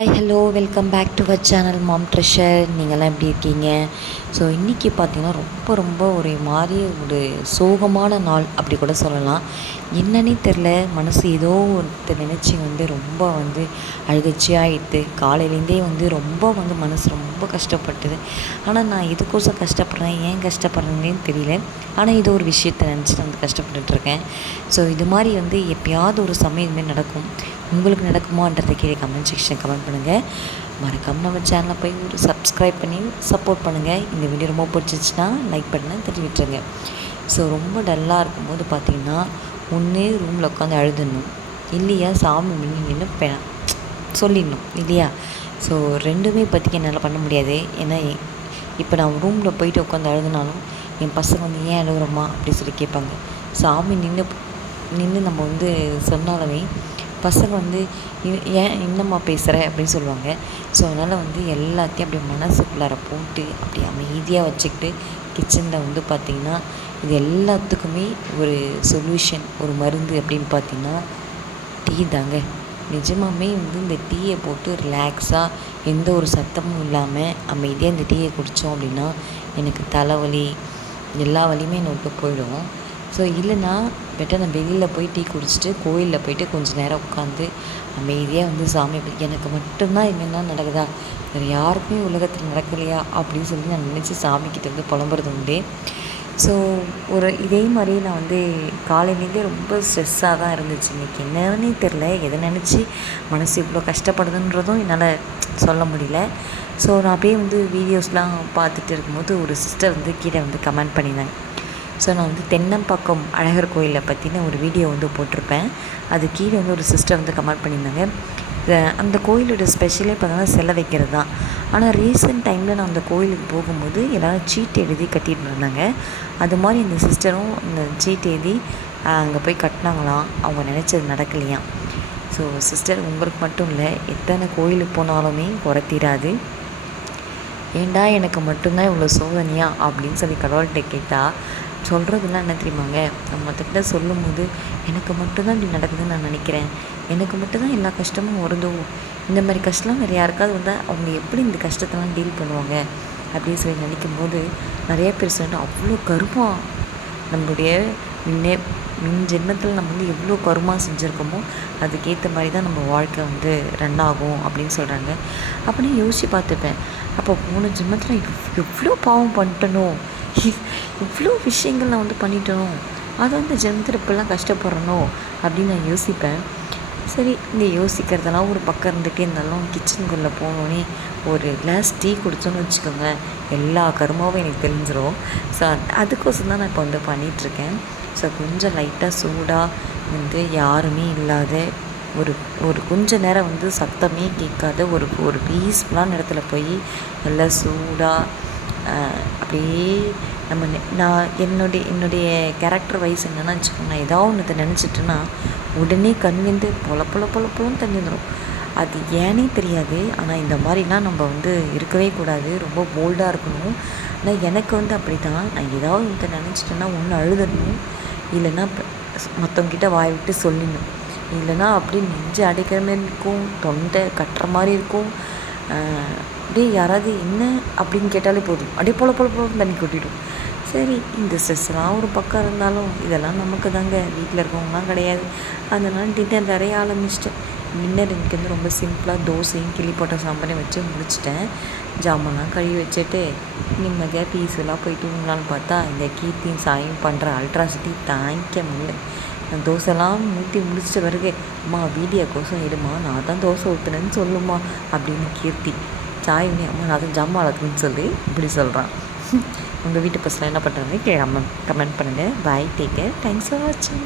Hi hello welcome back to our channel mom treasure நீங்கள்லாம் எப்படி இருக்கீங்க? ஸோ இன்றைக்கி பார்த்தீங்கன்னா ரொம்ப ரொம்ப ஒரு மாதிரி ஒரு சோகமான நாள் அப்படி கூட சொல்லலாம். என்னன்னே தெரில மனசு ஏதோ ஒருத்தர் நினச்சி வந்து ரொம்ப வந்து அழுகச்சியாகிட்டு காலையிலேருந்தே வந்து ரொம்ப வந்து மனசு ரொம்ப கஷ்டப்பட்டது. ஆனால் நான் எதுக்கோசம் கஷ்டப்படுறேன்? ஏன் கஷ்டப்படுறேன்னே தெரியல. ஆனால் இது ஒரு விஷயத்தை நினச்சி நான் வந்து கஷ்டப்பட்டுருக்கேன் ஸோ இது மாதிரி வந்து எப்பயாவது ஒரு சமயம் இதுமாரி நடக்கும். உங்களுக்கு நடக்குமான்றதை கீழே கமெண்ட் செக்ஷன் கமெண்ட் பண்ணுங்கள் மறக்காமல் நம்ம சேனலை போய் ஒரு சப்ஸ்கிரைப் பண்ணி சப்போர்ட் பண்ணுங்கள் இந்த வீடியோ ரொம்ப பிடிச்சிச்சின்னா லைக் பண்ண தெரிவிட்டுருங்க ஸோ ரொம்ப டல்லாக இருக்கும்போது பார்த்தீங்கன்னா ஒன்று ரூமில் உட்காந்து அழுதுடணும். இல்லையா சாமி முன்னி நின்று பெ சொல்லிடணும். இல்லையா? ஸோ ரெண்டுமே பற்றி என்னால் பண்ண முடியாது. ஏன்னா இப்போ நான் ரூமில் போயிட்டு உட்காந்து அழுதுனாலும் என் பசங்க வந்து ஏன் அழுகுறம்மா அப்படி சொல்லி கேட்பாங்க. சாமி நின்று நின்று நம்ம வந்து சொன்னாலுமே பசங்க வந்து ஏன் என்னம்மா பேசுகிற அப்படின்னு சொல்லுவாங்க. ஸோ அதனால் வந்து எல்லாத்தையும் அப்படியே மனசுக்குள்ளார போட்டு அப்படி அமைதியாக வச்சுக்கிட்டு கிச்சனில் வந்து பார்த்திங்கன்னா இது எல்லாத்துக்குமே ஒரு சொல்யூஷன் ஒரு மருந்து அப்படின்னு பார்த்திங்கன்னா டீ தாங்க. நிஜமாமே வந்து இந்த டீயை போட்டு ரிலாக்ஸாக எந்த ஒரு சத்தமும் இல்லாமல் அமைதியாக இந்த டீயை குடித்தோம் அப்படின்னா எனக்கு தலைவலி எல்லா வலியுமே என்னை விட்டு போயிடும். ஸோ இல்லைன்னா பெட்டர் நான் வெளியில் போய் டீ குடிச்சிட்டு கோயிலில் போயிட்டு கொஞ்சம் நேரம் உட்காந்து அமைதியாக வந்து சாமி எனக்கு மட்டும்தான் இதுமாரிலாம் நடக்குதா? வேறு யாருக்குமே உலகத்தில் நடக்கலையா? அப்படின்னு சொல்லி நான் நினச்சி சாமிக்கிட்ட வந்து புலம்புறது உண்டு. ஸோ ஒரு இதே மாதிரி நான் வந்து காலையிலேருந்தே ரொம்ப ஸ்ட்ரெஸ்ஸாக தான் இருந்துச்சு. இன்றைக்கி என்னன்னே தெரில எதை நினச்சி மனசு இவ்வளோ கஷ்டப்படுதுன்றதும் என்னால் சொல்ல முடியல. ஸோ நான் அப்படியே வந்து வீடியோஸ்லாம் பார்த்துட்டு இருக்கும்போது ஒரு சிஸ்டர் வந்து கீழே வந்து கமெண்ட் பண்ணியிருந்தாங்க. ஸோ நான் வந்து தென்னம்பாக்கம் அழகர் கோயிலை பற்றின ஒரு வீடியோ வந்து போட்டிருப்பேன். அது கீழே வந்து ஒரு சிஸ்டர் வந்து கமெண்ட் பண்ணியிருந்தாங்க. அந்த கோயிலோட ஸ்பெஷலே பார்த்தோன்னா செல வைக்கிறது தான் ஆனால் ரீசெண்ட் டைமில் நான் அந்த கோயிலுக்கு போகும்போது எல்லோரும் சீட் எழுதி கட்டிகிட்டு இருந்தாங்க. அது மாதிரி இந்த சிஸ்டரும் இந்த சீட் எழுதி அங்கே போய் கட்டினாங்களாம். அவங்க நினச்சது நடக்கலையாம். ஸோ சிஸ்டர் உங்களுக்கு மட்டும் இல்லை எத்தனை கோயிலுக்கு போனாலுமே குறைத்திராது ஏண்டா எனக்கு மட்டும்தான் இவ்வளோ சோதனையா? அப்படின்னு சொல்லி கடவுள்கிட்ட கேட்டால் சொல்கிறதுலாம் என்ன தெரியுமாங்க? நம்ம மற்றக்கிட்ட சொல்லும் போது எனக்கு மட்டும்தான் இப்படி நடக்குதுன்னு நான் நினைக்கிறேன். எனக்கு மட்டும்தான் எல்லா கஷ்டமும் வருதோ இந்த மாதிரி கஷ்டம்லாம் வேறு யாருக்காவது வந்தால் அவங்க எப்படி இந்த கஷ்டத்தெல்லாம் டீல் பண்ணுவாங்க? அப்படின்னு சொல்லி நினைக்கும் போது நிறைய பேர் சொல்லிட்டு அவ்வளோ கருமா? நம்மளுடைய முன்னே முன் ஜென்மத்தில் நம்ம வந்து எவ்வளோ கருமா செஞ்சுருக்கோமோ அதுக்கேற்ற மாதிரி தான் நம்ம வாழ்க்கை வந்து ரன் ஆகும் அப்படின்னு சொல்கிறாங்க அப்படின்னு யோசித்து பார்த்துப்பேன். அப்போ போன ஜென்மத்தில் எவ்வளோ பாவம் பண்ணிட்டனோ? இவ்வளோ விஷயங்கள் நான் வந்து பண்ணிட்டோம் அதை வந்து ஜென்மத்தில் இப்படிலாம் அப்படின்னு நான் யோசிப்பேன். சரி இந்த யோசிக்கிறதெல்லாம் ஒரு பக்கம் இருந்துகிட்டே இருந்தாலும் கிச்சனுக்குள்ளே போனோடனே ஒரு கிளாஸ் டீ குடித்தோன்னு வச்சுக்கோங்க. எல்லா கருமாவும் எனக்கு தெரிஞ்சிடும் ஸோ அதுக்கோசம் தான் நான் இப்போ வந்து பண்ணிகிட்ருக்கேன் ஸோ கொஞ்சம் லைட்டாக சூடாக வந்து யாருமே இல்லாத ஒரு ஒரு கொஞ்ச நேரம் வந்து சத்தமே கேட்காத ஒரு ஒரு பீஸ்ஃபுல்லான இடத்துல போய் நல்லா சூடாக அப்படியே நம்ம நான் என்னுடைய என்னுடைய கேரக்டர் வைஸ் என்னென்னா வச்சுக்கோங்க நான் ஏதாவது ஒன்று நினச்சிட்டேன்னா உடனே கண் வந்து பொல பொல பொல பொலன்னு தண்ணி அது ஏனே தெரியாது. ஆனால் இந்த மாதிரிலாம் நம்ம வந்து இருக்கவே கூடாது. ரொம்ப போல்டாக இருக்கணும். ஆனால் எனக்கு வந்து அப்படி தான் நான் ஏதாவது ஒன்று நினச்சிட்டேன்னா ஒன்று அழுதணும். இல்லைன்னா மற்றவங்கிட்ட வாய் விட்டு சொல்லிடணும். இல்லைன்னா அப்படியே நெஞ்சு அடைக்கிற மாதிரி இருக்கும். தொண்டை கட்டுற மாதிரி இருக்கும். அப்படியே யாராவது என்ன அப்படின்னு கேட்டாலே போதும். அப்படியே பொல போல போல தண்ணி கொட்டிடும். சரி இந்த ஸ்ட்ரெஸ்லாம் ஒரு பக்கம் இருந்தாலும் இதெல்லாம் நமக்கு தாங்க. வீட்டில் இருக்கவங்களாம் கிடையாது. அதனால் டின்னர் நிறைய ஆரம்பிச்சிட்டேன். டின்னர் எனக்கு வந்து ரொம்ப சிம்பிளாக தோசையும் கிளி போட்ட சாம்பாரையும் வச்சு முடிச்சிட்டேன். ஜாமான்லாம் கழுவி வச்சுட்டு நிம்மதியாக பீஸ்ஃபுல்லாக போயிட்டு தூங்கலான்னு பார்த்தா இந்த கீர்த்தியும் சாயும் பண்ணுற அல்ட்ராசிட்டி தாங்கிக்க முடியல. தோசைலாம் ஊற்றி முடிச்சிட்ட பிறகு அம்மா வீடியோ கோசம் எடுமா நான் தான் தோசை ஊற்றுனேன்னு சொல்லுமா அப்படின்னு கீர்த்தி. சாய் அம்மா நான் தான் ஜம்மா அளக்குன்னு சொல்லி இப்படி சொல்கிறான் உங்கள் வீட்டு பசங்க என்ன பண்ணுறாங்க கீழே கமெண்ட் பண்ணுங்கள் bye take care thanks for வாட்சிங்